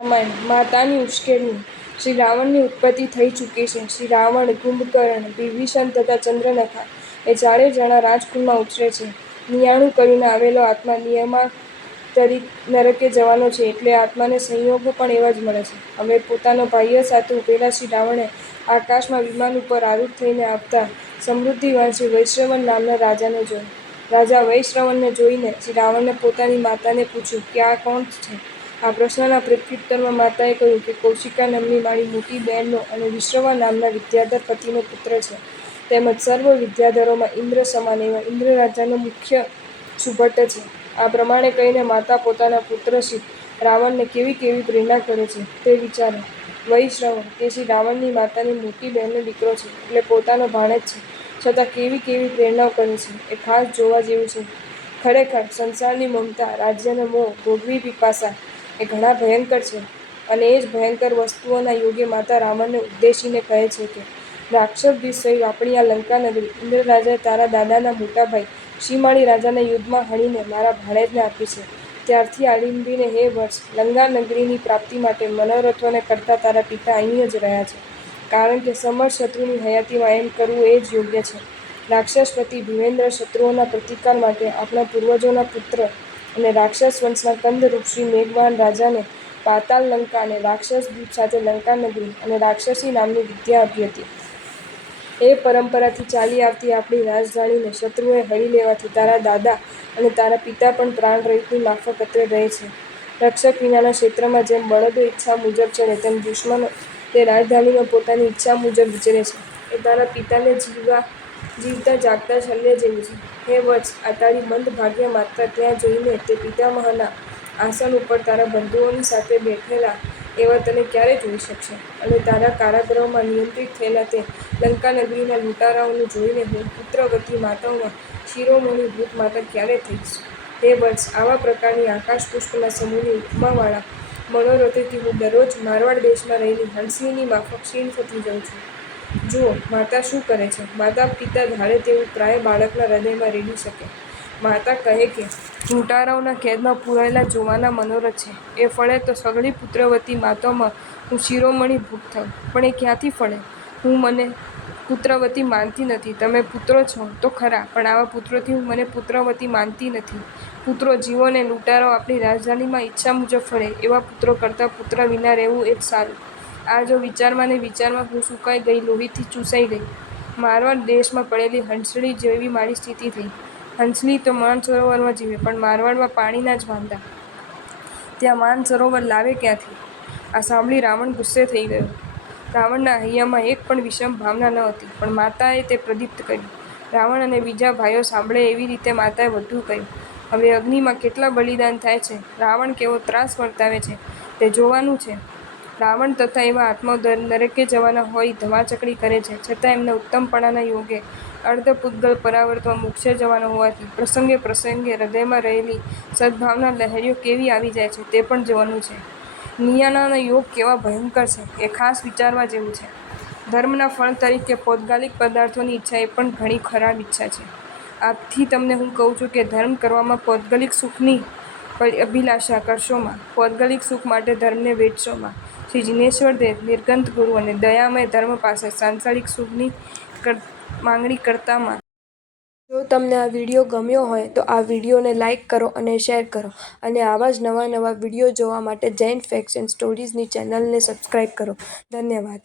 રામાયણ માતાની ઉશ્કેરણી. શ્રી રાવણની ઉત્પત્તિ થઈ ચૂકી છે. શ્રી રાવણ, કુંભકર્ણ, વિભીષણ તથા ચંદ્રનખા એ ચારેય જણા રાજકુળમાં ઉછરે છે. 99 કરીને આવેલો આત્મા નિયમાંતરિત નરકે જવાનો છે એટલે આત્માને સંયોગો પણ એવા જ મળે છે. હવે પોતાનો બાહ્ય સાથે ઊભેલા શ્રી રાવણે આકાશમાં વિમાન ઉપર આરૂઢ થઈને આવતા સમૃદ્ધિવાન શ્રી વૈશ્રવણ નામના રાજાને જોયો. રાજા વૈશ્રવણને જોઈને શ્રી રાવણે પોતાની માતાને પૂછ્યું કે આ કોણ છે? આ પ્રશ્નના પ્રત્યુત્તરમાં માતાએ કહ્યું કે કૌશિકા નામની મારી મોટી બહેનનો અને વિશ્રવા નામના વિદ્યાધર પતિનો પુત્ર છે, તેમજ સર્વ વિદ્યાધરોમાં ઇન્દ્ર સમાન એવા ઇન્દ્ર રાજાનો મુખ્ય સુભટ્ટ છે. આ પ્રમાણે કહીને માતા પોતાના પુત્ર શ્રી રાવણને કેવી કેવી પ્રેરણા કરે છે તે વિચારો. વૈશ્રવણ તે શ્રી રાવણની માતાની મોટી બહેનનો દીકરો છે એટલે પોતાનો ભાણેજ છે, છતાં કેવી કેવી પ્રેરણાઓ કરે છે એ ખાસ જોવા જેવું છે. ખરેખર સંસારની મમતા, રાજ્યનો મોહ, ભોગવી પીપાસા એ ઘણા ભયંકર છે અને એ જ ભયંકર વસ્તુઓના યોગે માતા રાવણને ઉદ્દેશીને કહે છે કે રાક્ષસદ્વીષ સહિત આપણી આ લંકા નગરી ઇન્દ્ર રાજાએ તારા દાદાના મોટા ભાઈ શિમાળી રાજાના યુદ્ધમાં હણીને મારા ભાણેજને આપી છે. ત્યારથી આરંભીને હે વત્સ, લંકા નગરીની પ્રાપ્તિ માટે મનોરથોને કરતા તારા પિતા અહીં જ રહ્યા છે, કારણ કે સમર્થ શત્રુની હયાતીમાં એમ કરવું એ જ યોગ્ય છે. રાક્ષસપતિ ભીમેન્દ્ર શત્રુઓના પ્રતિકાર માટે આપણા પૂર્વજોના પુત્ર અને રાક્ષસ વંશના કંદરૂપ શ્રી મેઘવાહન રાજાને પાતાળ લંકા અને રાક્ષસ દ્વીપ સાથે લંકા નગરી અને રાક્ષસી નામની વિદ્યા આપી હતી. એ પરંપરાથી ચાલી આવતી આપણી રાજધાનીને શત્રુઓએ હરી લેવાથી તારા દાદા અને તારા પિતા પણ પ્રાણ રહિતની માફક અત્રે રહે છે. રક્ષક વિનાના ક્ષેત્રમાં જેમ બળદો ઈચ્છા મુજબ ચરે તેમ દુશ્મનો તે રાજધાનીમાં પોતાની ઈચ્છા મુજબ વિચરે છે. એ તારા પિતાને જીવતા જાગતા શલ્ય જેવું છે. હે વત્સ, આ તારી મંદભાગ્ય માતા ત્યાં જઈને તે પિતામહના આસન ઉપર તારા બંધુઓની સાથે બેઠેલા એવા તને ક્યારે જોઈ શકશે? અને તારા કારાગૃહમાં નિયંત્રિત થયેલા તે લંકા નગરીના લૂંટારાઓને જોઈને હું પુત્રવતી માતાઓમાં શિરોમણીભૂત માતા ક્યારે થઈશ? હે વત્સ, આવા પ્રકારની આકાશપુષ્પના સમૂહની ઉપમાવાળા મનોરથોથી હું દરરોજ મારવાડ દેશમાં રહેલી હંસલીની માફક ક્ષીણ થતી જઉં છું. જુઓ, માતા શું કરે છે? માતા પિતા ધારે તેવું પ્રાય બાળકના હૃદયમાં રેડી શકે. માતા કહે કે લૂંટારાઓના કેદમાં પૂરાયેલા જોવાના મનોરથ છે. એ ફળે તો સઘળી પુત્રવતી માતાઓમાં હું શિરોમણીભૂત થઉં. પણ એ ક્યાંથી ફળે? હું મને પુત્રવતી માનતી નથી. તમે પુત્રો છો તો ખરા, પણ આવા પુત્રોથી હું મને પુત્રવતી માનતી નથી. પુત્રો જીવો ને લૂંટારાઓ આપણી રાજધાનીમાં ઈચ્છા મુજબ ફળે એવા પુત્રો કરતાં પુત્ર વિના રહેવું એ જ સારું. આ જો વિચારમાં ને વિચારમાં હું સુકાઈ ગઈ, લોહીથી ચૂસાઈ ગઈ. મારવાડ દેશમાં પડેલી હંસલી જેવી મારી સ્થિતિ થઈ. હંસલી તો માનસરોવરમાં જીવે, પણ મારવાડમાં પાણીના જ વાંધા. ત્યાં માનસરોવર લાવે ક્યાંથી? આ સાંભળી રાવણ ગુસ્સે થઈ ગયો. રાવણના હૈયામાં એક પણ વિષમ ભાવના ન હતી, પણ માતાએ તે પ્રદીપ્ત કરી. રાવણ અને બીજા ભાઈઓ સાંભળે એવી રીતે માતાએ વધુ કહ્યું. હવે અગ્નિમાં કેટલા બલિદાન થાય છે, રાવણ કેવો ત્રાસ વર્તાવે છે તે જોવાનું છે. રાવણ તથા એવા આત્માઓ નરકે જવાના હોઈ ધમાચકડી કરે છે, છતાં એમના ઉત્તમપણાના યોગે અર્ધપૂતગલ પરાવર્તમાં મોક્ષે જવાના હોવાથી પ્રસંગે પ્રસંગે હૃદયમાં રહેલી સદ્ભાવના લહેરીઓ કેવી આવી જાય છે તે પણ જોવાનું છે. નિયમાના યોગ કેવા ભયંકર છે એ ખાસ વિચારવા જેવું છે. ધર્મના ફળ તરીકે પૌદ્ગલિક પદાર્થોની ઈચ્છા એ પણ ઘણી ખરાબ ઈચ્છા છે. આથી તમને હું કહું છું કે ધર્મ કરવામાં પૌદ્ગલિક સુખની અભિલાષા કરશોમાં, પૌદ્ગલિક સુખ માટે ધર્મને વેડશોમાં. શ્રી જિનેશ્વરદેવ નિર્ગ્રંથ ગુરુ અને દયામય ધર્મ પાસે સાંસારિક સુખની માંગણી કરતામાં. જો તમને આ વિડીયો ગમ્યો હોય તો આ વિડીયોને લાઈક કરો અને શેર કરો, અને આવા જ નવા નવા વિડીયો જોવા માટે જૈન ફેક્ટ્સ એન્ડ સ્ટોરીઝની ચેનલને સબસ્ક્રાઈબ કરો. ધન્યવાદ.